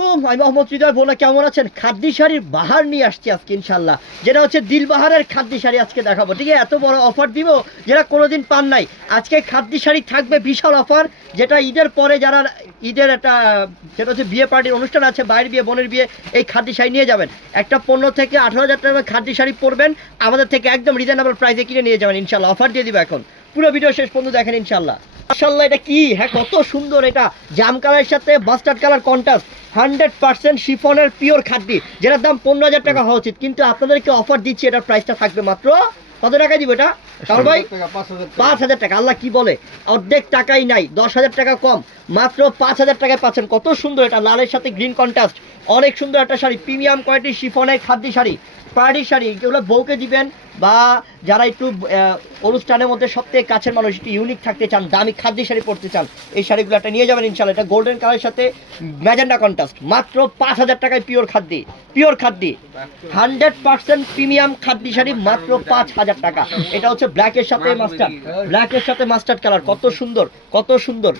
আলাইকুম। আমি মোহাম্মদ হৃদয় বোনা কেমন আছেন? খাদ্যি শাড়ির বাহার নিয়ে আসছি আজকে ইনশাল্লাহ যেটা হচ্ছে দিলবাহারের খাদ্যি শাড়ি আজকে দেখাবো। ঠিক আছে? এত বড় অফার দিব যেটা কোনোদিন পান নাই। আজকে খাদ্যি শাড়ি থাকবে, বিশাল অফার যেটা ঈদের পরে যারা ঈদের একটা যেটা হচ্ছে বিয়ে পার্টির অনুষ্ঠান আছে বাইরের বিয়ে, বোনের বিয়ে, এই খাদ্যি শাড়ি নিয়ে যাবেন। একটা পণ্য থেকে আঠারো হাজার টাকা খাদ্যি শাড়ি পরবেন। আমাদের থেকে একদম রিজনেবল প্রাইসে কিনে নিয়ে যাবেন ইনশাল্লাহ অফার দিয়ে দিব এখন। পুরো ভিডিও শেষ পর্যন্ত দেখেন ইনশাল্লাহ মাশাল্লাহ এটা কি? হ্যাঁ কত সুন্দর এটা। জাম কালারের সাথে mustard colour contrast hundred percent শিফনের পিওর খাদ্যি যেটার দাম পনেরো হাজার টাকা হওয়া উচিত। কিন্তু আপনাদেরকে অফার দিচ্ছি এটার প্রাইসটা থাকবে মাত্র কত টাকা দিব এটা? কারণ ভাই পাঁচ হাজার টাকা আল্লাহ কি বলে? অর্ধেক টাকাই নাই দশ হাজার টাকা কম মাত্র পাঁচ হাজার টাকায় পাচ্ছেন। কত সুন্দর এটা লালের সাথে গ্রিন কন্ট্রাস্ট অনেক সুন্দর একটা শাড়ি প্রিমিয়াম কোয়ালিটির শিফনের খাদ্যি শাড়ি পাহাড়ি শাড়ি যেগুলো বউকে দিবেন বা যারা একটু অনুষ্ঠানের মধ্যে সব থেকে কাছের মানুষ, একটু ইউনিক থাকতে চান, দামি খাদ্যি শাড়ি পরতে চান, এই শাড়িগুলো একটা নিয়ে যাবেন ইনশাল্লাহ এটা গোল্ডেন কালারের সাথে ম্যাজেন্ডা কন্ট্রাস্ট মাত্র পাঁচ হাজার টাকায় pure khadi pure khadi. Hundred percent premium khadi sari মাত্র পাঁচ হাজার টাকা। এটা হচ্ছে ব্ল্যাকের সাথে মাস্টার্ড ব্ল্যাকের সাথে মাস্টার্ড কালার কত সুন্দর কত সুন্দর।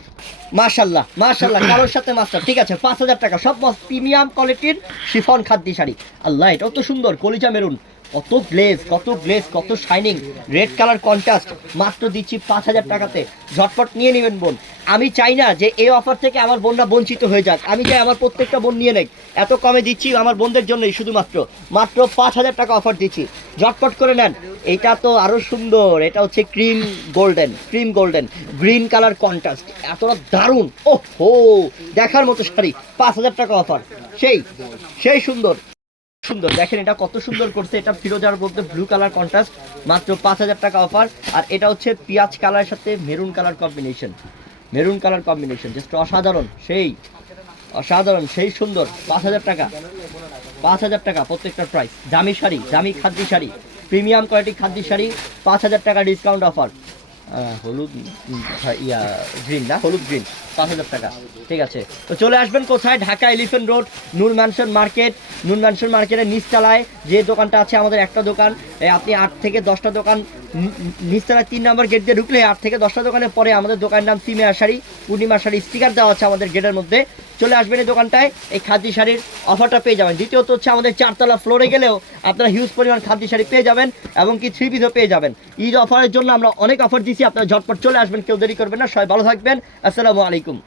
মাশাল্লাহ মাশাল্লাহ কালোর সাথে মাস্টার ঠিক আছে, পাঁচ হাজার টাকা। সব প্রিমিয়াম কোয়ালিটির শিফন খাদ্যি শাড়ি। আল্লাহ, এটাও তো সুন্দর, কলিজা মেরুন কত গ্লেজ কত গ্লেজ কত শাইনিং রেড কালার কন্ট্রাস্ট মাত্র দিচ্ছি পাঁচ হাজার টাকাতে। ঝটপট নিয়ে নেবেন বোন। আমি চাই না যে এই অফার থেকে আমার বোনরা বঞ্চিত হয়ে যাক। আমি চাই আমার প্রত্যেকটা বোন নিয়ে নেক। এত কমে দিচ্ছি আমার বোনদের জন্যই শুধুমাত্র। মাত্র পাঁচ হাজার টাকা অফার দিচ্ছি। ঝটপট করে নেন। এটা তো আরও সুন্দর। এটা হচ্ছে cream golden cream golden green colour contrast এতটা দারুণ। ও হো দেখার মতো শাড়ি। পাঁচ হাজার টাকা অফার সেই সেই সুন্দর। সুন্দর। দেখেন এটা কত সুন্দর করছে। এটা ফিরোজার বলতে ব্লু কালার কন্ট্রাস্ট মাত্র পাঁচ হাজার টাকা অফার আর এটা হচ্ছে পিঁয়াজ কালারের সাথে maroon colour combination maroon colour combination just অসাধারণ, সেই অসাধারণ, সেই সুন্দর। পাঁচ হাজার টাকা, পাঁচ হাজার টাকা প্রত্যেকটা প্রাইস দামি শাড়ি দামি খাদ্যি শাড়ি। প্রিমিয়াম কোয়ালিটি খাদ্যি শাড়ি, পাঁচ হাজার টাকা ডিসকাউন্ট অফার হলুদ ইয়া গ্রিন না? হলুদ গ্রিন পাঁচ হাজার টাকা। ঠিক আছে। তো চলে আসবেন কোথায়? Dhaka elephant road Noor mansion market. Noor mansion মার্কেটের নিচতলায় যে দোকানটা আছে, আমাদের একটা দোকান। আপনি আট থেকে দশটা দোকান নিচতলায় তিন নম্বর গেট দিয়ে ঢুকলে আট থেকে দশটা দোকানের পরে আমাদের দোকানের নাম সিমিয়ার শাড়ি পূর্ণিমার শাড়ি স্টিকার দেওয়া আছে আমাদের গেটের মধ্যে। চলে আসবেন এই দোকানটায়, এই খাদ্যি শাড়ির অফারটা পেয়ে যাবেন। দ্বিতীয়ত হচ্ছে আমাদের চারতলা ফ্লোরে গেলেও আপনারা হিউজ পরিমাণ খাদ্যি শাড়ি পেয়ে যাবেন এবং কি থ্রি পিসও পেয়ে যাবেন। ঈদ অফারের জন্য আমরা অনেক অফার দিচ্ছি আপনারা ঝটপট চলে আসবেন কেউ দেরি করবেন না সবাই ভালো থাকবেন আসসালামু আলাইকুম।